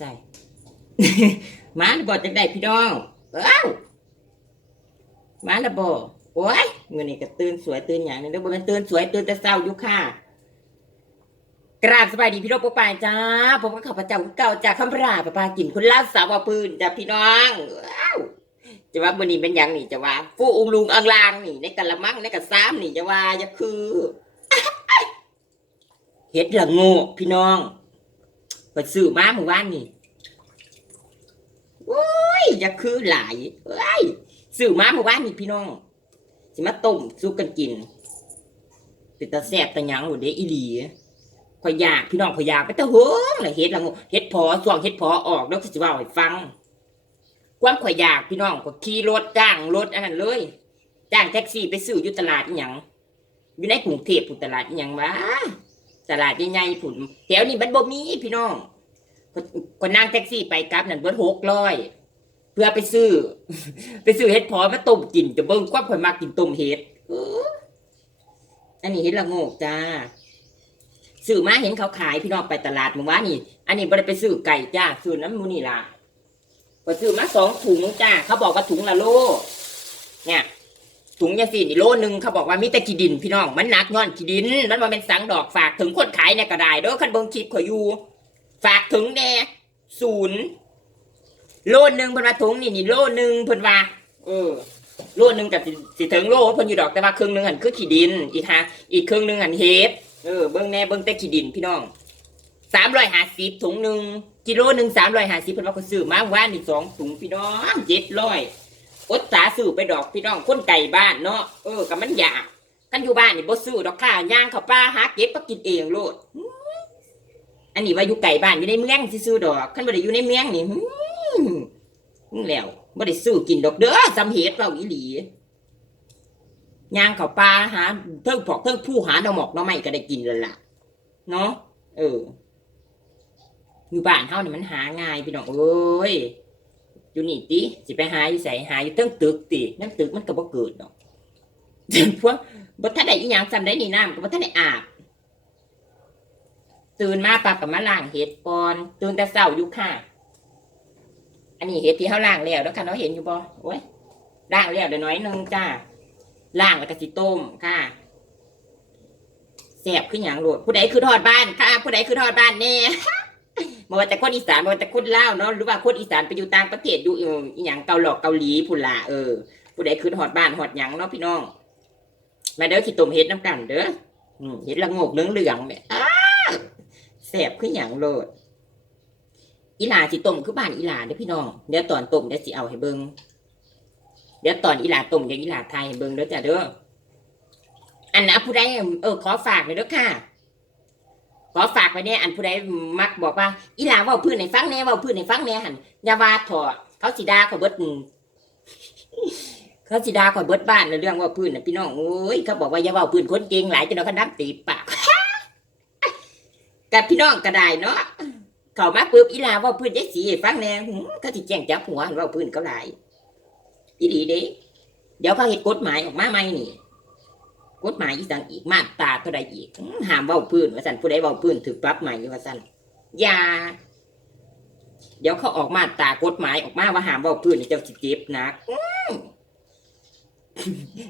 ใส่มาแล้วบอกจังได้พี่น้องเอ้ามาแล้วบอกโอ้ยมื้อนี้ก็ตื่นสวยตื่นหยังนี่เด้อบ่แม่นตื่นสวยตื่นแต่เช้าอยู่ค่ะกราบสบายดีพี่น้องปุ๊ปายจ้าผมก็ข้าพเจ้าเก่าจากคำพราประปากินคุณลาสาวปืนจ้าพี่น้องว้าวจะว่ามื้อนี้เป็นหยังนี่จะว่าฟูอุงลุงอังลางนี่ในกะละมังในกะซ้ำนี่จะว่าจะคือเฮ็ดละโง่พี่น้อง ไปซื้อมาเมื่อวานนี่โอ้ยจะคือหลายเอ้ยซื้อมาเมื่อวานนี่พี่น้องสิมาต้มซุปกันกินเป็นตาแซ่บตาหยังโหเด้อีหลีข่อยอยากพี่น้องข่อยอยากไปแตะเฮงเลยเฮ็ดละงูเฮ็ดพอส่วงเฮ็ดพอออกแล้วก็สิว้าให้ฟัง ความข่อยอยากพี่น้องก็ขี่รถจ้างรถอันนั้นเลยจ้างแท็กซี่ไปซื้ออยู่ตลาดอีหยังอยู่ในกรุงเทพพุ่นตลาดอีหยังวะ ตลาดใหญ่ๆพุ่นแถวนี้มันบ่มีพี่น้องก็นั่งแท็กซี่ไปกลับนั่นเบิด600เพื่อไปซื้อ ไปซื้อเฮ็ดพอมาต้มกินจะเบิ่งความข่อยมักกินต้มเฮ็ดอันนี้เฮ็ดละโงกจ้าซื้อมาเห็นเขาขายพี่น้องไปตลาดเมื่อวานนี่ อันนี้บ่ได้ไปซื้อไก่จ้าซื้อน้ำมูนี่ล่ะก็ซื้อมาสองถุงจ้าเขาบอกว่าถุงละโล เนี่ย ถุงยาสีนี่โลหนึ่งเขาบอกว่ามีแต่ขี้ดินพี่น้องมันหนักย้อนขี้ดิน มันว่าเป็นสังดอกฝากถึงคนขายเนี่ยก็ได้เด้อคันเบิ่งคลิปเขาอยู่ ฝากถึงแน่ศูนย์โลหนึ่งเพิ่นว่าถุงนี่นี่โลหนึ่งเพิ่นว่าเออโลหนึ่งกับสิถึงโลเพิ่นอยู่ดอกแต่ว่าครึ่งหนึงหันคือขี้ดิน อีกฮะอีกครึ่งหนึงหันเฮ็ดเออเบิ้งแน่เบิ้งแต่ขี้ดินพี่น้องสามร้อยห้าสิบถุงหนึ่งกิโลหนึ่งสามร้อยห้าสิบเพิ่นว่าเขาซื้อมาว่านนี่สองถุงพี่น้องเจ็ดร้อย อดสาซื้อไปดอกพี่น้องคนไก่บ้านเนาะเออกับมันอยากกันอยู่บ้านนี่บ่ซื้อดอกค่ะย่างเขาป้าหาเก็บก็กินเองโลดอันนี้ว่าอยู่ไก่บ้านอยู่ในเมืองซื้อๆดอกคันบ่ได้อยู่ในเมืองนี่หืมนี่แล้วบ่ได้ซื้อกินดอกเด้อสำเฮ็ดเปล่าอีหลีย่างเขาปลาหาเทิงผอกเทิงผู้หาดอกหมอกดอกไม้ก็ได้กินแล้วล่ะ เนาะเอออยู่บ้านเฮานี่มันหาง่ายพี่น้องเอ้ย อยู่นี่ติสิไปหาอยู่ไสหาอยู่เทิงตึกตินั่นตึกมันก็บ่เกิดดอกพวกบ่ทันได้อีหยังซ้ำได้นี่น้ำก็บ่ทันได้อาบ ตื่นมาปากกับมาล้างเห็ดก่อน ตื่นแต่เช้าอยู่ค่ะ อันนี้เห็ดที่เฮาล้างแล้วแล้วค่ะเนาะเห็นอยู่บ่โอ้ยล้างแล้วเดี๋ยวน้อยหนึงจ้าล่างแล้วก็สิต้มค่ะแสบขึ้นอหย่างโหลดผู้ใดคือทอดบ้านค่ะ ผู้ใดคือทอดบ้านแน่ บ่ว่าแต่คนอีสานบ่ว่าแต่คนลาวเนาะหรือว่าคนอีสานไปอยู่ต่างประเทศอยู่เอออีหยังเกาหลอกเกาหลีพุ่นล่ะเออผู้ใดคือทอดบ้านทอดหยังเนาะพี่น้อง มาเด้อขี้ต้มเฮ็ดน้ำกันเด้ออืมเฮ็ดละโงกเหลืองๆเนี่ยอ้าแสบขึ้นอหย่างโลดอีหลาสิต้มคือบ้านอีหลาเด้อพี่น้องเดี๋ยวตอนต้มเดี๋ยวสิเอาให้เบิ่งเดี๋ยวตอนอีหลาต้มเดี๋ยวอีหลาไทยให้เบิ่งเด้อจ้ะเด้ออันนะผู้ใดเออขอฝากเลยเด้อค่ะ ขอฝากไว้เนี่ยอันผู้ใดมักบอกว่า อีหลาเว่าพื้นในฟังแน่เว่าพื้นในฟังแน่หันอย่าว่าถอดเขาสิดาเขาเบิดเขาสิดาเขาเบิดบ้านแล้วเรื่องว่าพื้นนะพี่น้องโอ้ยเขาบอกว่าอย่าเว่าพื้นคนเก่งหลายจนเราขานับตีปากกับพี่น้องก็ได้เนาะเขามาปุ๊บอีลาว่าพื้นยายสีฟังแน่เขาสิแจ้งจับหัวว่าพื้นเขาหลายอีดีเด้เดี๋ยวเขาเห็นกฎหมายออกมาใหมนี่ กฎหมายอีสังอีกมาตราเท่าใดอีกห้ามเว้าพื้นว่าสันผู้ใดเว้าพื้นถือปรับใหม่ว่าสันอย่า เดี๋ยวเขาออกมาตรากฎหมายออกมาว่าห้ามเว้าพื้นนี่เจ้าสิเจ็บนักอื้อ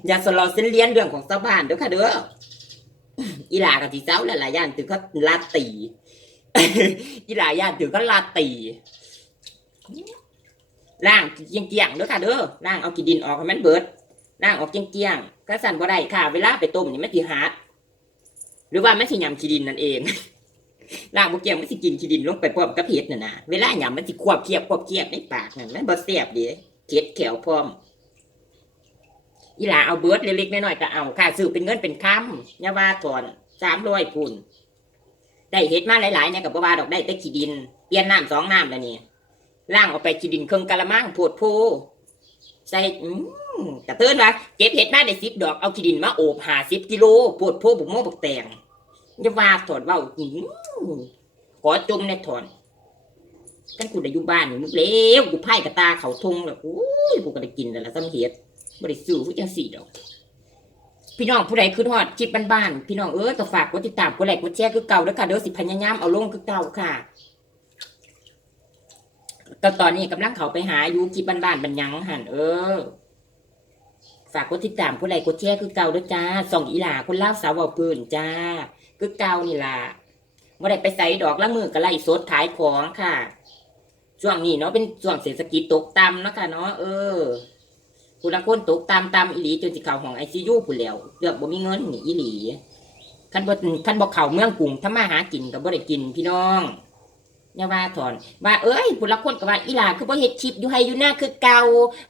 อย่าสลอเส้นเลี้ยนเรื่องของชาวบ้านเด้อค่ะเด้ออีหลากับที่เจ้าหลายๆย่างถือเขาลาตีอีหลาย่านถือเขาลาตีล่างเกี้ยงๆเด้อค่ะเด้อล่างเอาขี้ดินออกให้มันเบิด ล่างออกเกี้ยงๆก็สั่นบ่ได้ค่ะ เวลาไปต้มนี่มันสิหาดหรือว่ามันสิยำขี้ดินนั่นเองล่างบ่เกี้ยงมันสิกินขี้ดินลงไปพร้อมกับเห็ดน่ะนะเวลายำมันสิควบเคียบควบเคียบในปากนั่นมันบ่แซ่บด้เค็ดแขวพร้อมอีหลาเอาเบิร์ดเล็กๆน้อยๆก็เอาค่ะซื้อเป็นเงินเป็นคำย่าว่าก่อน300พุ่นได้เห็ดมาหลายๆเนี่ยก็บ่ว่าดอกได้แต่ขี้ดินเปลี่ยนน้ำสองน้ำแล้วนี่ล่างออกไปขีดินเครื่องกะละมังโพดโพใส่ อืมกระเตือนว่าเก็บเห็ดมาได้สิบดอกเอาขีดินมาโอบหาสิบกิโลโพดโพบุกโมบุกแตงจะว่าถอดเว่าอืมขอจมในถอนกันกูได้อยู่บ้านนี่มึงเล้วกูไพ่กระตาเขาทงแล้วกูกูก็ได้กินแล้วละสำเห็ดบริสุทธิ์จังสี่ดอก พี่น้องผู้ใดคือทอดคลิปบ้านๆพี่น้องเออต้อฝากกดติดตามกดไลค์กดแชร์คือเก่าแล้วค่ะเดี๋ยวสิพยายามเอาลงคือเก่าค่ะก็ตอนนี้กำลังเขาไปหาอยู่คลิปบ้านๆบันยังหันเออ ฝากกดติดตามผู้ใดกดแชร์คือเก่าด้วยจ้าส่องอีหลาคนเล่าสาวเวาปืนจ้า คือเก่านี่ล่ะว่าได้ไปใส่ดอกละมือก็ไล่สดขายของค่ะ ช่วงนี้เนาะเป็นช่วงเศรษฐกิจตกต่ำเนาะค่ะเนาะเออผู้ละคนตกต่ำต่ำอีหลีจนสิเข่าของไอซียูผู้แล้วเลือกบ่มีเงินนี่อีหลี คันบ่คันบ่เข่าเมืองกรุงถ้ามาหากินก็บ่ได้กินพี่น้อง อย่าว่าถอนว่าเอ้ยผู้ละคนก็ว่าอีหลาคือบ่เฮ็ดคลิปอยู่ให้อยู่หน้าคือเก่า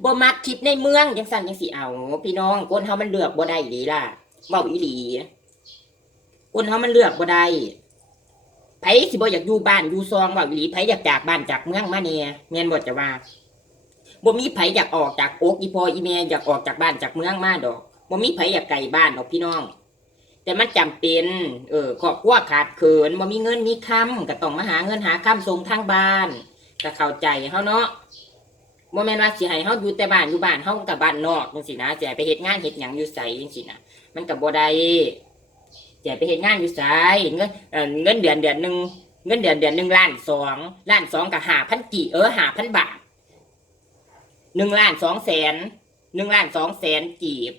บ่มักคลิปในเมืองจังซั่นจังสิเอา พี่น้องคนเฮามันเลือกบ่ได้อีลีล่ะเว้าอีหลีคนเฮามันเลือกบ่ได้ไผสิบ่อยากอยู่บ้านอยู่ซองเว้าอีหลีไผอยากจากบ้านจากเมืองมาเนี่ยแม่นบ่จะว่าบ่มีไผอยากออกจากอกอีพ่ออีแม่อยากออกจากบ้านจากเมืองมาดอกบ่มีไผอยากไกลบ้านดอกพี่น้อง แต่มันจำเป็น เออครอบครัวขาดเขินบ่มีเงินมีคำก็ต้องมาหาเงินหาคำส่งทางบ้านก็เข้าใจเฮาเนาะบ่แม่นว่าสิให้เฮาอยู่แต่บ้านอยู่บ้านเฮากับบ้านนอกจังซี่นะสิไปเฮ็ดงานเฮ็ดหยังอยู่ไสจังซี่นะมันก็บ่ได้สิไปเฮ็ดงานอยู่ไสเงินเอ่อเงินเดือนเดือนหนึงเงินเดือนเดือนหนึ่งล้านสองล้านสองก็5,000กี่เออ5,000บาทหนึ่งล้านสองแสนหนึ่งล้านสองแสนกีบ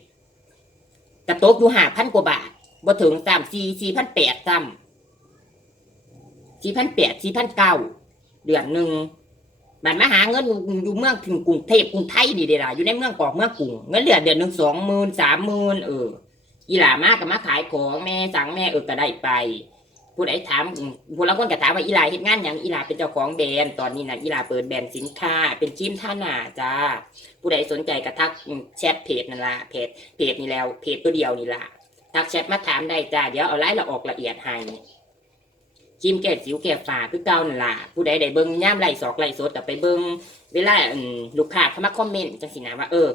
กระตกอยู่5,000กว่าบาท บ่ถึงสามสี่สี่พันแปดซ้ำสี่พันแปดสี่พันเก้าเดือนหนึ่งบัตรมาหาเงินอยู่เมืองถึงกรุงเทพกรุงไทยนี่เด้ล่ะอยู่ในเมืองกอกเมืองกรุงเงินเดือนเดือนหนึ่งสองหมื่นสามหมื่นเอออีหลามากับมาขายของแม่สั่งแม่เออก็ได้ไปผู้ใดถามผู้ละคนก็ถามว่าอีหลาเฮ็ดงานหยังอีหลาเป็นเจ้าของแบรนด์ตอนนี้นะอีหลาเปิดแบรนด์สินค้า เป็นจิมท่าหนาจ้าผู้ใดสนใจก็ทักแชทเพจนั่นละเพจเพจนี่แล้วเพจตัวเดียวนี่ละ ทักแชทมาถามได้จ้าเดี๋ยวเอาไลน์เราออกละเอียดให้ครีมแก้สิวแก้ฝ้าคือเก่านั่นล่ะผู้ใดได้เบิ่งย่ามไล่สอกไล่สดแต่ไปเบิ่งเวลาลูกค้าเข้ามาคอมเมนต์จังสินะว่าเออ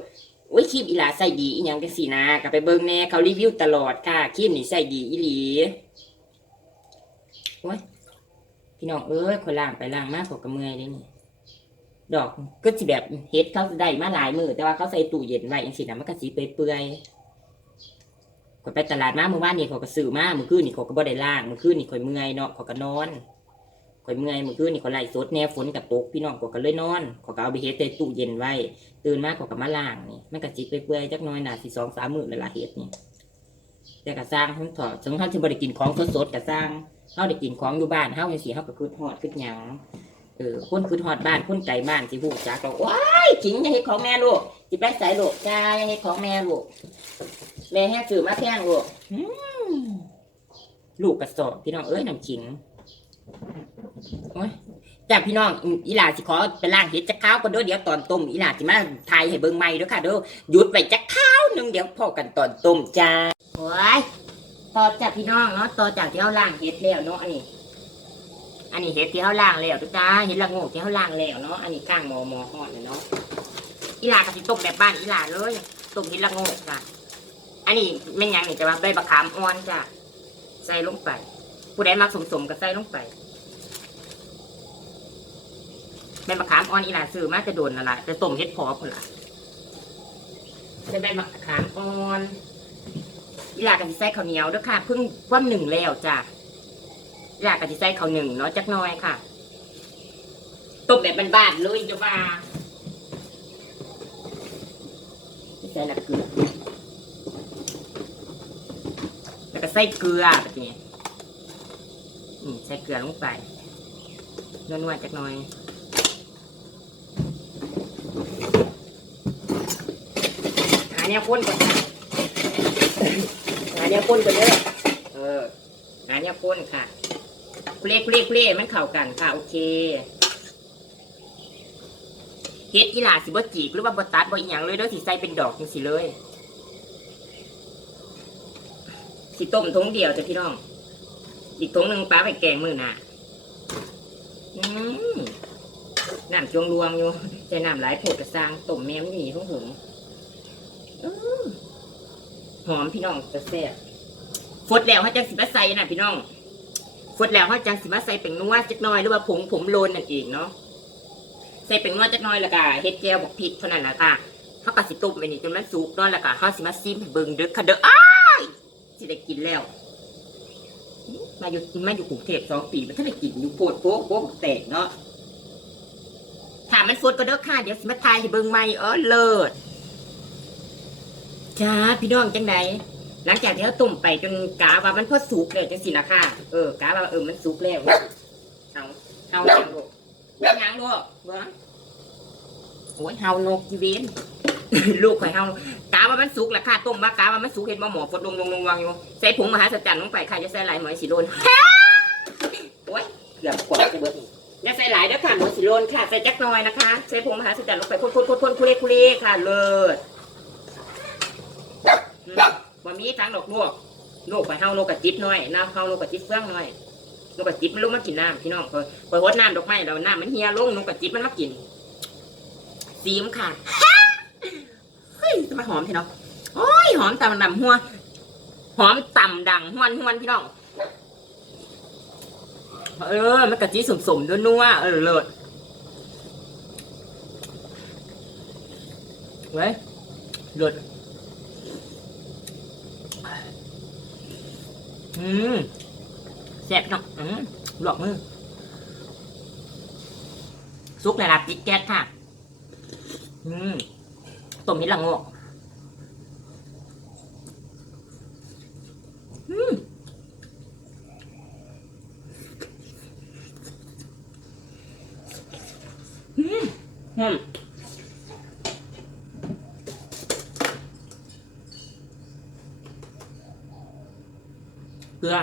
โอ้ยครีมอีหลาใส่ดีอีหยังจังสินะก็ไปเบิ่งแน่เขารีวิวตลอดค่ะครีมนี่ใส่ดีอีหลีโอ้ยพี่น้องเอ้ยคนล่างไปล่างมากกว่ากระเมยเลยนี่ดอกก็สิแบบเฮ็ดเขาได้มาหลายมือแต่ว่าเขาใส่ตู้เย็นไว้จังสินะมันก็สิเปื่อยๆ ข่อยไปตลาดมาเมื่อวานนี่ข่อยก็ซื้อมาเมื่อคืนนี่ข่อยก็บ่ได้ล้างเมื่อคืนนี่ข่อยเมื่อยเนาะข่อยก็นอนข่อยเมื่อยเมื่อคืนนี่ข่อยไล่สดแน่ฝนกับตกพี่น้องข่อยก็เลยนอนข่อยก็เอาไปเฮ็ดในตู้เย็นไว้ ตื่นมาข่อยก็มาล้างนี่มันก็จิกไปเปื่อยจักหน้อยน่ะสิสองสามมื้อแล้วล่ะเฮ็ดนี่แต่ก็สร้างทั้งถอดถึงเฮาสิบ่ได้กินของสดๆก็สร้างเฮาได้กินของอยู่บ้านเฮาจังซี่เฮาก็คือฮอดคือหยังเออคนคือฮอดบ้านคนไกลบ้านสิฮู้จักก็ว้ายขิงอย่าเฮ็ดของแม่ลูกสิไปใส่ลูกจ้าอย่าเฮ็ดของแม่ลูก แม่แห้ซื้อมาแพงลูกอืมลูกกระสอบพี่น้องเอ้ยน้ำขิงโอ้ยจ้าพี่น้องอีหลาสิขอไปล้างเห็ดจักข้าวกันเด้อเดี๋ยวตอนต้มอีหลาสิมาทายให้เบิ่งใหม่เด้อค่ะเด้อหยุดไปจักข้าวหนึงเดี๋ยวพอกันตอนต้มจ้าโอ้ยต่อจากพี่น้องเนาะต่อจากที่เฮาล้างเห็ดแล้วเนาะอันนี้ อันนี้เห็ดที่เฮาล้างแล้วทุกจ้าเห็ดละโงกที่เฮาล้างแล้วเนาะอันนี้ข้างหมอหมอฮอดเลยเนาะอีหลาก็สิต้มแบบบ้านอีหลาเลยต้มเห็ดละโงกค่ะ อันนี้แม่ยังนี่จะว่าใบบักขามอ่อนจ้ะใส่ลงไป ผู้ใดมักสมๆก็ใส่ลงไปใบบักขามอ่อนอีหลาซื้อมาจะโดนละลายจะต้มเฮ็ดพอพุ่นละใส่ใบบักขามอ่อนอีหลาก็สิใส่ข้าวเหนียวด้วยค่ะเพิ่งว่ำหนึ่งแล้วจ้ะอีหลาก็สิใส่ข้าวหนึ่งเนาะจักน้อยค่ะต้มแบบบานๆเลยจะว่าใส่ละเกลือ แล้วก็ ใส่เกลือแบบนี้นี่ใส่เกลือลงไปนวดๆจักหน่อยหาเนี่ยข้นก่อนค่ะหาเนี่ยข้นก่อนเยอเออหาเนี่ยข้นค่ะคุเล่คุเล่คุเล่มันเข้ากันค่ะ โอเคเฮ็ดกีฬาสิบ่จีบหรือว่าบ่ตัดบ่อีหยังเลยเด้อสิใส่เป็นดอกจังสิเลย สิต้มทงเดียวจ้ะพี่น้อง อีกทงหนึ่งป้าไปแกงมือหน่ะอืมน้ำจวงรวงอยู่ใส่น้ำหลายโผดกระซางต้มแม่มันหนีท้องหงหอมพี่น้องจะแซ่บฟดแล้วเขาจังสิมาใส่น่ะพี่น้องฟดแล้วเขาจังสิมาใส่เป็นนัวจักน่อยหรือว่าผงผมโรนนั่นเองเนาะใส่เป็นนัวจักน่อยแล้วก็เฮ็ดแจ่วบอกพริกเท่านั้นแหละค่ะเขาก็สิต้มไปนี่จนมันสุกเนาะแล้วก็เขาสิมาซิมเบิ่งเด้อค่ะเด้อ อ้าสิได้กินแล้ว มาอยู่มาอยู่กรุงเทพสองปีมันถ้าได้กินอยู่โพดโป๊กโป๊กแตกเนาะทมันสดก็เด้อค่ะ เดี๋ยวสิมาทายให้เบิ่งใหม่เออเลิศจ้าพี่น้องจังไดหลังจากที่เราต้มไปจนกาว่ามันพอสุกแล้วจังสินะค่ะ เออกาว่าเออมันสุกแล้วเอาเอาหยังลูกอาหยังลูกเบิ่งโอ้ยเฮานกอีเวนลูกข่อยเฮา กาว่ามันสุกแล้วค่ะต้มว่ากาว่ามันสุกเห็นบ่หมอปดลงลงลงวางอยู่ใส่ผงมหาสัจจรรย์ลงไปค่ะจะใส่หลายหมอยสิโดนโอ้ยเกือบกว่าจะเบิดนี่อย่าใส่หลายเด้อค่ะหมูสิโลนค่ะใส่จักหน่อยนะคะใส่ผงมหาสัจจรรย์ลงไปคนคนคนคนคุเรคุเรค่ะเลิศมบ่มีทางดอกลวกลวกไปเฮาโนกกระจิบหน่อยน้ำเฮาโนกกระจิบเฟื่องหน่อยนกกระจิบมันลงมากินน้ำพี่น้องคอยคอยหดน้ำดอกไม้แล้วน้ำมันเฮียลงนกกระจิบมันมากินซีมค่ะ มาหอมพี่น้องโอ้ยหอมต่ำดำหัวหอมต่ำดังหวนหวนพี่น้องเออมันกะทิสมๆด้วยนัวเออเลิศเว้ยเลิศอืมแซ่บเนาะอืมหลอกมือซุกในระดับจิ๊กแก๊สค่ะ อืมต้มเห็ดละโงกอืม อืมเกลือ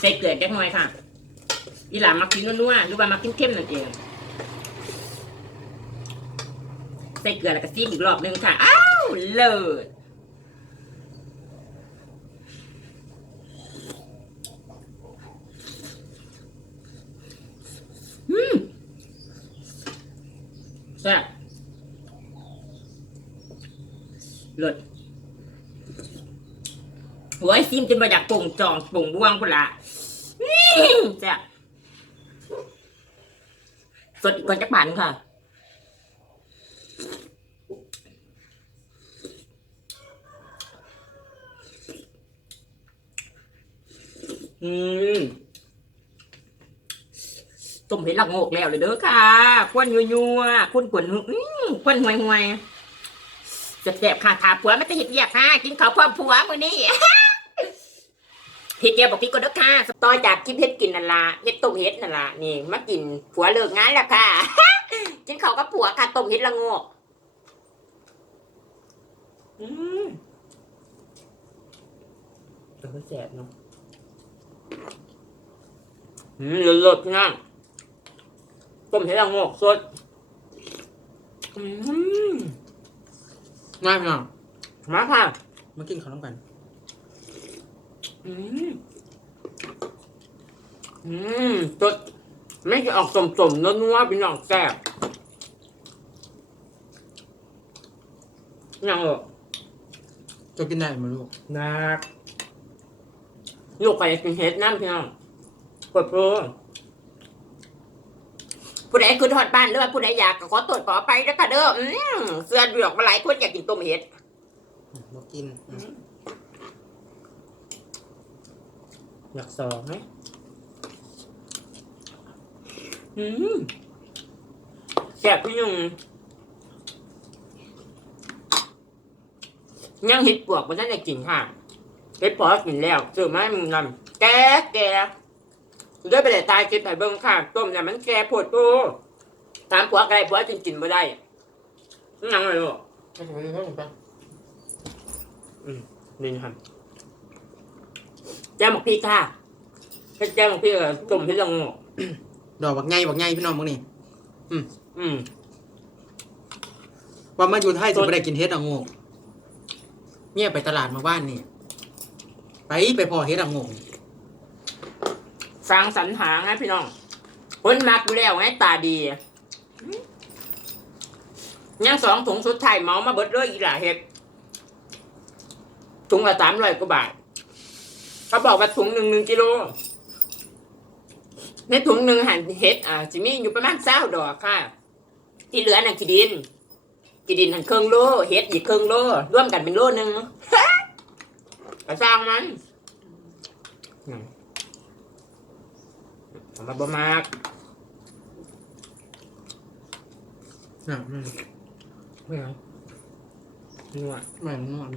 ใส่เกลือจักหน่อยค่ะ อีหลามากินนัวๆหรือว่ามากินเข้มนั่นเองใส่เกลือแล้วก็ซีมอีกรอบหนึงค่ะ อ้าว เลิศอืมแซ่บเลิศโอ้ย ซีมจนมาอยากป่งจองป่งบ้วงพุ่นละอื้อแซ่บสดอีกก่อนจักบานค่ะอืมต้มเห็ดละโงกแล้วเลยเด้อค่ะควนยัวยัวๆควนกวนอื้อควนห่วยห่วยๆจะแสบค่ะถาผัวไม่ต้องเห็ดเรียกค่ะ กินข้าวพร้อมผัวมื้อนี้ เห็ดเดียวบอกพี่ก็เด้อค่ะต่อจากกินเห็ดกินนั่นล่ะเห็ดต้มเห็ดนั่นล่ะนี่มากินผัวเลิกงานแล้วค่ะกินข้าวกับผัวค่ะต้มเห็ดละโงกอืมเออแสบเนาะอืมเลิศๆพี่น้องต้มเห็ดละโงกสดอืมง่ายพี่น้องมาค่ะ มากินข้าวน้ำกัน อืมอืมสดไม่จะออกสมสมๆนัวๆเป็นหนองแซ่บยังเหรอจะกินได้ไหมาลูกนักลูกไปกินเห็ดน้ำพี่น้องกดโปรผู้ใดคือทอดบ้านหรือว่าผู้ใดอยากก็ขอตรวจขอไปแล้วค่ะเด้ออืมเสื้อเดือกมาหลายคนอยากกินต้มเห็ดมากิน อ ยากสองไหมอืมแซ่บพี่ยุงยังเห็ดปวกมันนั่นได้กินค่ะเห็ดปวกกินแล้วซื้อมาให้มึงนำแก่แก่ด้วยไปแต่ตายกินไปเบิ่งค่ะต้มเนี่ยมันแก่ปวดตัวตามผัวไก่ผัวจนกินไม่ได้นั่งเลยลูกไม่ใช่ไม่ใช่ไม่ใช่นี่นะครับ แจ้งบอกพี่ค่ะแค่แจ้งบอกพี่เออต้มเห็ดละโงกดอกบักไงบักไงพี่น้องมึงนี่อืมว่ามาอยู่ไทยต้จะนไม่ได้กินเฮ็ดอะโงกเงียบไปตลาดมาบ้านนี่ไปไปพอเฮ็ดอะโงกฟังสรรหาไงพี่น้องคนมักอยู่แล้วไงตาดียังสองถุงสุดท้ายเมามาเบิดเลยอีหล่าเห็ดถุงละสามร้อยกว่าบาท เขาบอกว่าถุงหนึ่งหนึ่งกิโลในถุงหนึ่งหันเห็ดอ่าจิมีอยู่ประมาณเศร้าดอกค่ะ ที่เหลือน่ะขี้ดินขี้ดินหันเครื่องโลเห็ดอีกเครื่องโลร่วมกันเป็นโลหนึ่งกระสร้างมันทำมาบ่มากน่ะมันไม่เอานวดไม่นวด